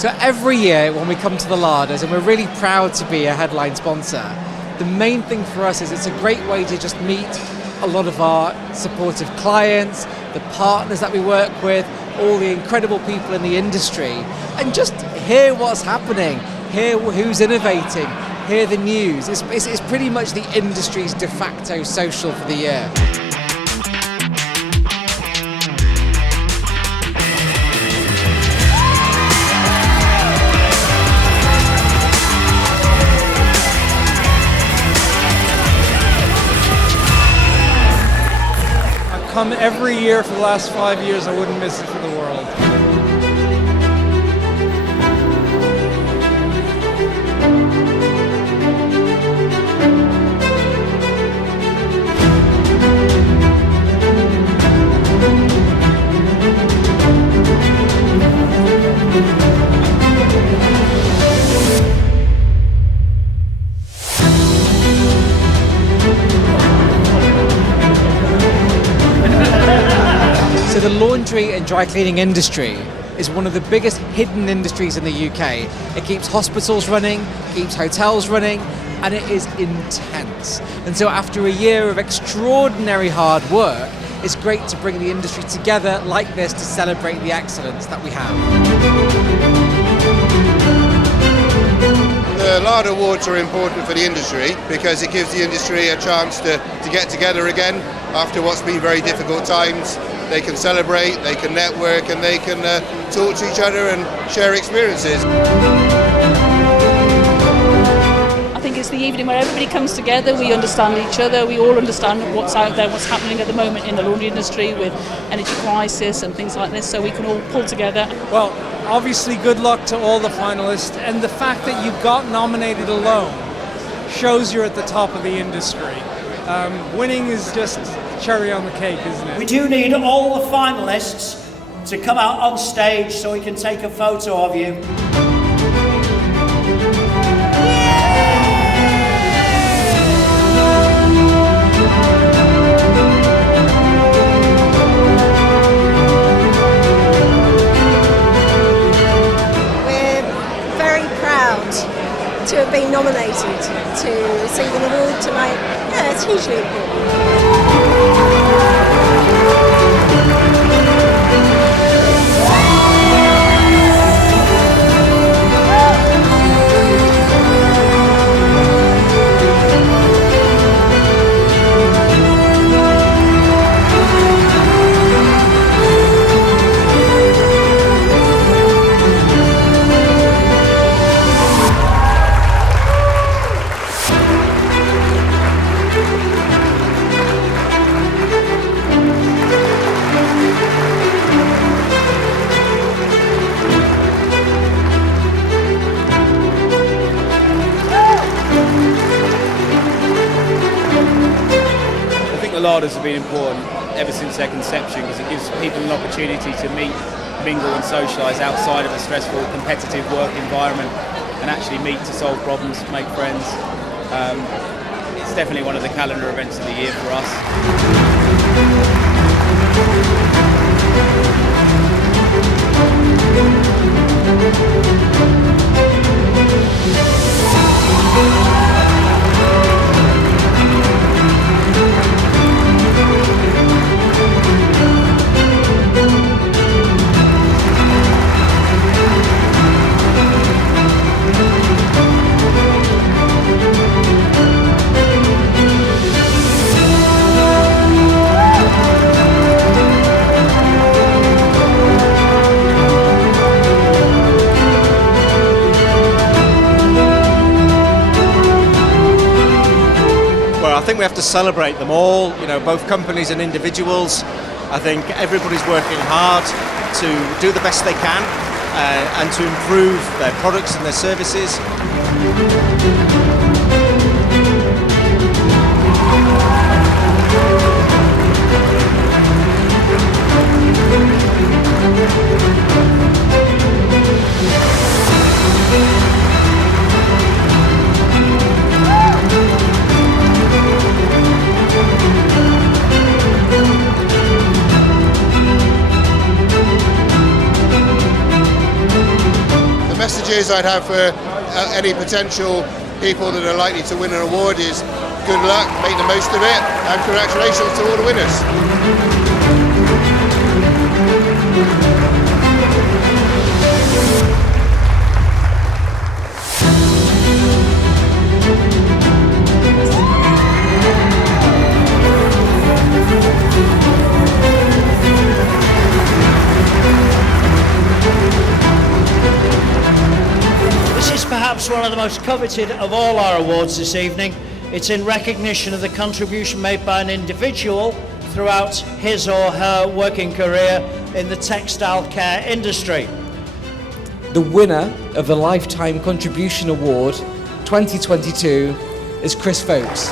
So every year when we come to the LADAs, and we're really proud to be a headline sponsor, the main thing for us is it's a great way to just meet a lot of our supportive clients, the partners that we work with, all the incredible people in the industry, and just hear what's happening, hear who's innovating, hear the news. It's pretty much the industry's de facto social for the year. Come every year for the last 5 years. I wouldn't miss it for the world. So the laundry and dry cleaning industry is one of the biggest hidden industries in the UK. It keeps hospitals running, keeps hotels running, and it is intense. And so after a year of extraordinary hard work, it's great to bring the industry together like this to celebrate the excellence that we have. The LADA Awards are important for the industry because it gives the industry a chance to get together again after what's been very difficult times. They can celebrate, they can network, and they can talk to each other and share experiences. I think it's the evening where everybody comes together, we understand each other, we all understand what's out there, what's happening at the moment in the laundry industry with energy crisis and things like this, so we can all pull together. Well, obviously good luck to all the finalists, and the fact that you got nominated alone shows you're at the top of the industry. Winning is just cherry on the cake, isn't it? We do need all the finalists to come out on stage so we can take a photo of you. We're very proud to have been nominated to receive an award tonight. Yeah, it's hugely important. The LADAs have been important ever since their conception because it gives people an opportunity to meet, mingle and socialise outside of a stressful, competitive work environment and actually meet to solve problems, make friends. It's definitely one of the calendar events of the year for us. I think we have to celebrate them all, both companies and individuals. I think everybody's working hard to do the best they can and to improve their products and their services. messages I'd have for any potential people that are likely to win an award is good luck, make the most of it, and congratulations to all the winners. Perhaps one of the most coveted of all our awards this evening. It's in recognition of the contribution made by an individual throughout his or her working career in the textile care industry. The winner of the Lifetime Contribution Award 2022 is Chris Folks.